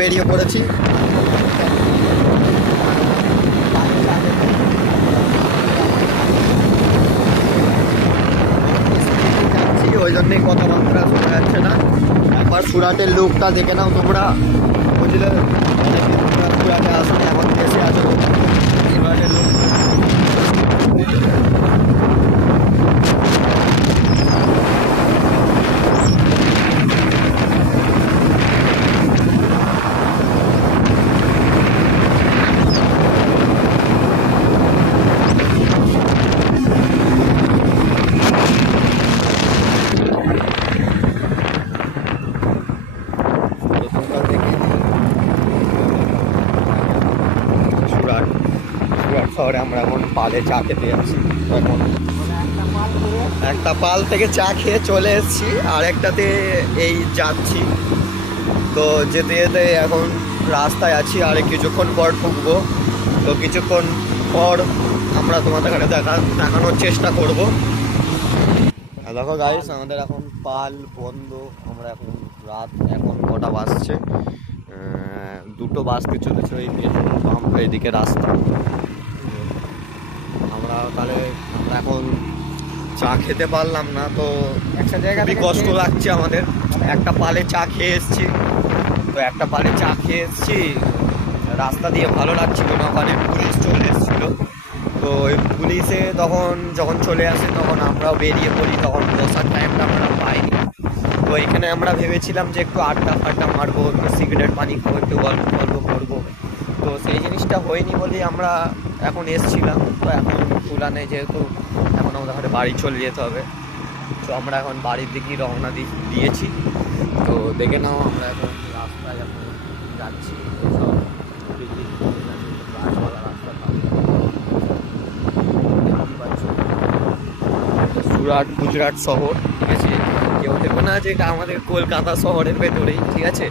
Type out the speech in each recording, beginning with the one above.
বেরিয়ে পড়েছি। ওই জন্যই কথাবার্তা শোনা যাচ্ছে না। একবার সুরাটের লুকটা দেখে নাও তোমরা, বুঝলে? তোমরা সুরাটে আসো, এখন দেশে আছো, সুরাটের লুক শহরে আমরা এখন পালে চা খেতে যাচ্ছি। এখন একটা পাল থেকে চা খেয়ে চলে এসেছি, আর একটাতে এই যাচ্ছি। তো যেতে যেতে এখন রাস্তায় আছি, আর কিছুক্ষণ পর ঢুকবো। তো কিছুক্ষণ পর আমরা তোমাদের দেখানোর চেষ্টা করব। দেখো গাইস, আমাদের এখন পাল বন্ধ। আমরা এখন রাত, এখন কটা বাজছে, 2টো বাজতে চলেছে। এই পেট্রোল পাম্প, এইদিকে রাস্তা। আমরা এখন চা খেতে পারলাম না, তো একটা জায়গায় খুবই কষ্ট লাগছে আমাদের। একটা পালে চা খেয়ে এসেছি, তো একটা পালে চা খেয়ে এসেছি, রাস্তা দিয়ে ভালো লাগছিল না। ওখানে পুলিশ চলে এসেছিলো, তো ওই পুলিশে যখন চলে আসে তখন আমরাও বেরিয়ে পড়ি। তখন বসার টাইমটা আমরা পাইনি। তো এখানে আমরা ভেবেছিলাম যে একটু আড্ডা ফাড্ডা মারবো, একটু সিগারেট পানি খাবো, একটু গল্প করবো। তো সেই জিনিসটা হয়নি বলেই আমরা এখন এসছিলাম। তো এখন তুলানে যেহেতু এখন আমাদের বাড়ি চলে যেতে হবে, তো আমরা এখন বাড়ির দিকেই রওনা দিয়েছি। তো দেখে নাও, আমরা এখন রাস্তায় এখন যাচ্ছি। সুরাট গুজরাট শহর, ঠিক আছে? কেউ দেখো না যে এটা আমাদের কলকাতা শহরের ভেতরেই, ঠিক আছে?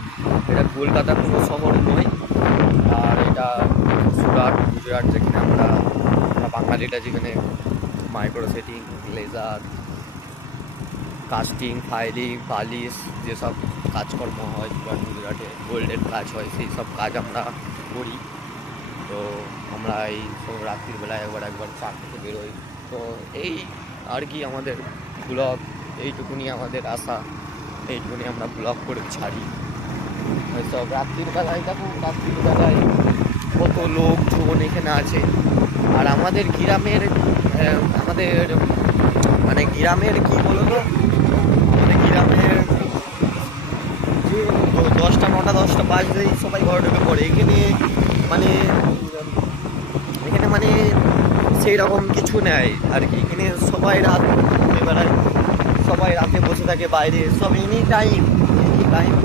এটা কলকাতা কোনো শহর নয়। আর এটা সুরাট গুজরাট, যেখানে আমরা বাঙালিটা, যেখানে micro setting, laser, casting, filing, polish, যেসব কাজকর্ম হয় সুরাট গুজরাটে, গোল্ডের কাজ হয়, সেই সব কাজ আমরা করি। তো আমরা এই সব রাত্রিবেলায় একবার চা খেতে বেরোই। তো এই আর কি আমাদের ব্লগ, এইটুকুনি আমাদের আশা, এইটুকুনি আমরা ব্লগ করে ছাড়ি। সব রাত্রির বেলায় কত লোকজন এখানে আছে। আর আমাদের গ্রামের গ্রামের কি বলো তো, আমাদের গ্রামের যে 10টা 9টা 10টা বাজলেই সবাই ঘরে ঢুকে পড়ে। এখানে সেই রকম কিছু নেই আর কি। এখানে সবাই রাত বেলায়, সবাই রাতে বসে থাকে বাইরে, সব এনি টাইম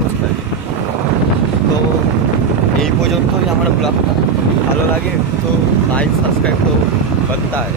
বসে থাকে। তো এই পর্যন্তই আমার ব্লগটা। ভালো লাগে তো লাইক সাবস্ক্রাইব তো করতে হয়।